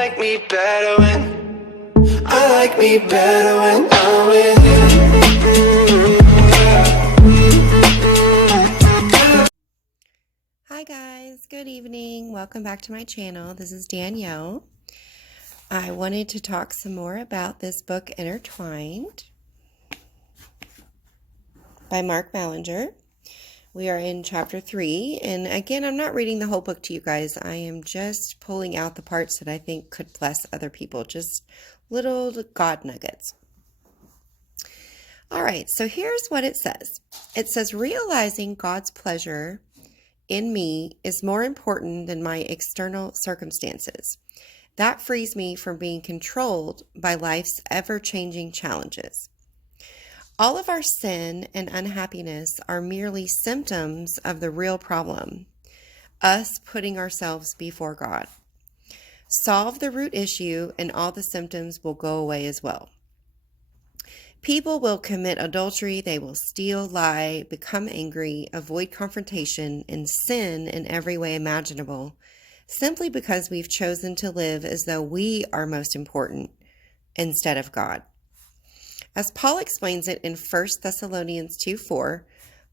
like me better when I'm with you. Hi guys, good evening. Welcome back to my channel. This is Danielle. I wanted to talk some more about this book, Intertwined, by Mark Ballinger. We are in chapter 3, and again, I'm not reading the whole book to you guys. I am just pulling out the parts that I think could bless other people, just little God nuggets. All right, so here's what it says. It says, realizing God's pleasure in me is more important than my external circumstances. That frees me from being controlled by life's ever-changing challenges. All of our sin and unhappiness are merely symptoms of the real problem, us putting ourselves before God. Solve the root issue and all the symptoms will go away as well. People will commit adultery, they will steal, lie, become angry, avoid confrontation, and sin in every way imaginable, simply because we've chosen to live as though we are most important instead of God. As Paul explains it in 1 Thessalonians 2:4,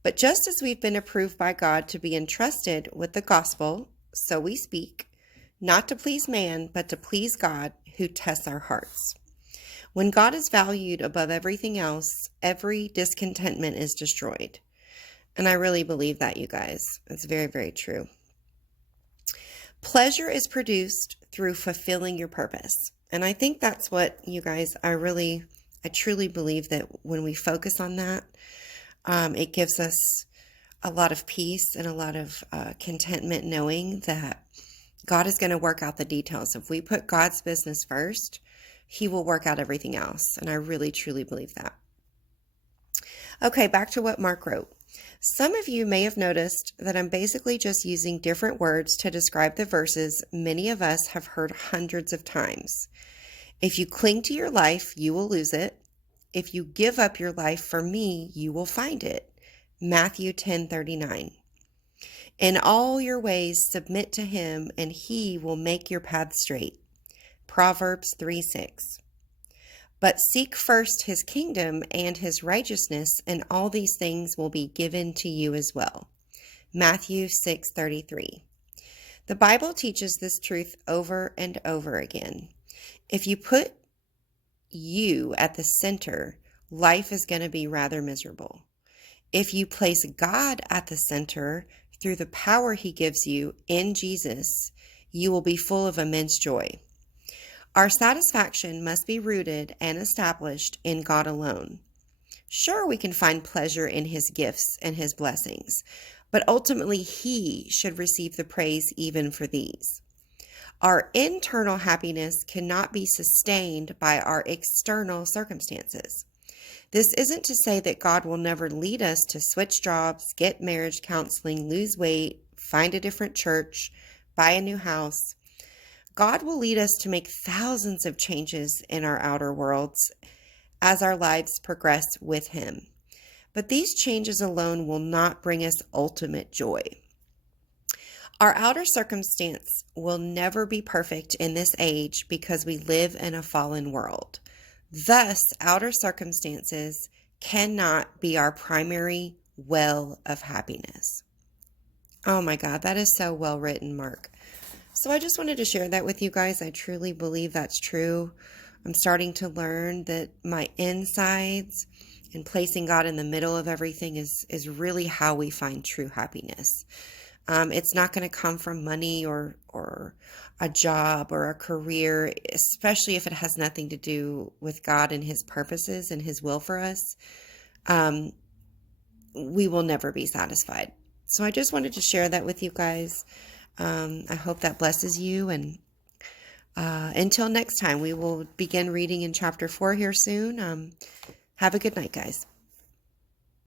but just as we've been approved by God to be entrusted with the gospel, so we speak, not to please man, but to please God who tests our hearts. When God is valued above everything else, every discontentment is destroyed. And I really believe that, you guys. It's very, very true. Pleasure is produced through fulfilling your purpose. And I think that's what, you guys, I truly believe that when we focus on that, it gives us a lot of peace and a lot of contentment knowing that God is going to work out the details. If we put God's business first, He will work out everything else. And I really, truly believe that. Okay, back to what Mark wrote. Some of you may have noticed that I'm basically just using different words to describe the verses many of us have heard hundreds of times. If you cling to your life, you will lose it. If you give up your life for me, you will find it. Matthew 10:39. In all your ways, submit to Him, and He will make your path straight. Proverbs 3:6. But seek first His kingdom and His righteousness, and all these things will be given to you as well. Matthew 6:33. The Bible teaches this truth over and over again. If you put you at the center, life is going to be rather miserable. If you place God at the center through the power He gives you in Jesus, you will be full of immense joy. Our satisfaction must be rooted and established in God alone. Sure, we can find pleasure in His gifts and His blessings, but ultimately He should receive the praise even for these. Our internal happiness cannot be sustained by our external circumstances. This isn't to say that God will never lead us to switch jobs, get marriage counseling, lose weight, find a different church, buy a new house. God will lead us to make thousands of changes in our outer worlds as our lives progress with Him. But these changes alone will not bring us ultimate joy. Our outer circumstance will never be perfect in this age because we live in a fallen world. Thus, outer circumstances cannot be our primary well of happiness. Oh my God, that is so well written, Mark. So I just wanted to share that with you guys. I truly believe that's true. I'm starting to learn that my insides and placing God in the middle of everything is really how we find true happiness. It's not going to come from money or a job or a career, especially if it has nothing to do with God and His purposes and His will for us. We will never be satisfied. So I just wanted to share that with you guys. I hope that blesses you. And until next time, we will begin reading in chapter 4 here soon. Have a good night, guys.